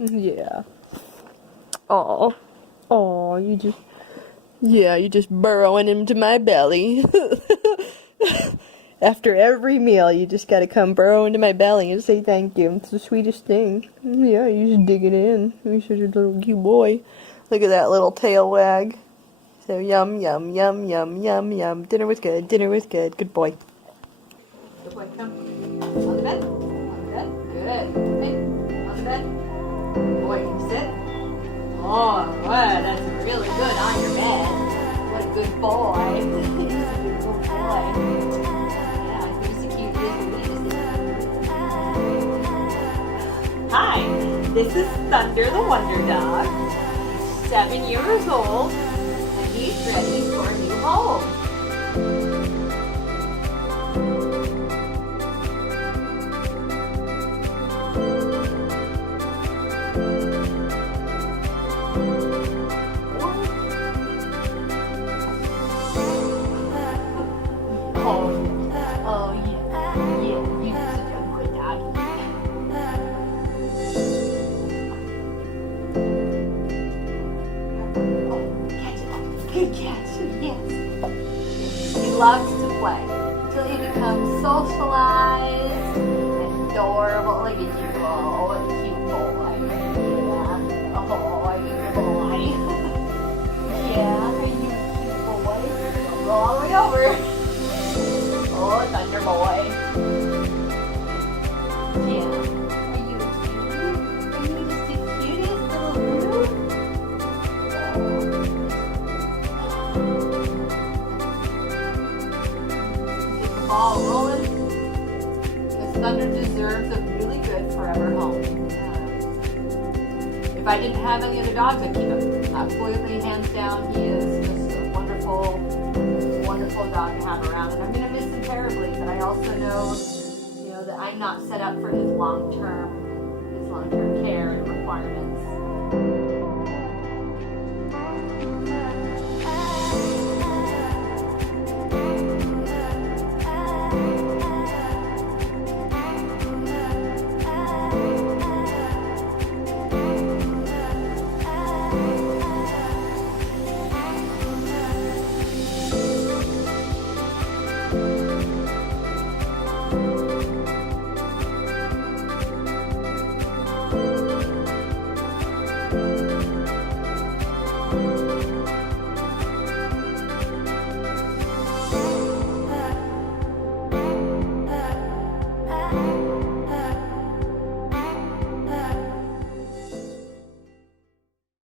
Yeah. Aw. Aw, you just burrowing into my belly. After every meal, you just gotta come burrow into my belly and say thank you. It's the sweetest thing. Yeah, you just dig it in. You're such a little cute boy. Look at that little tail wag. So yum, yum, yum, yum, yum, yum. Dinner was good. Dinner was good. Good boy. Good boy, come. On the bed. On the bed. Good. Hey, on the bed. Boy, can you sit? Oh, wow, that's really good on your bed. What a good boy. He's a good little boy. Yeah, he's a cute little Hi, this is Thunder the Wonder Dog. He's 7 years old, and he's ready for a new home. Good catch, yes. He loves to play till he becomes socialized and adorable. Look at you, oh, what a cute boy. Yeah, oh, you're a boy. Yeah, are you a cute boy? Go all the way over. Oh, Thunder boy. Yeah, are you a cutie? Are you just the cutest little Lulu? Ball rolling, because Thunder deserves a really good forever home. If I didn't have any other dogs, I'd keep him. Absolutely, hands down, he is just a wonderful, wonderful dog to have around, and I'm going to miss him terribly. But I also know, that I'm not set up for his long-term care and requirements.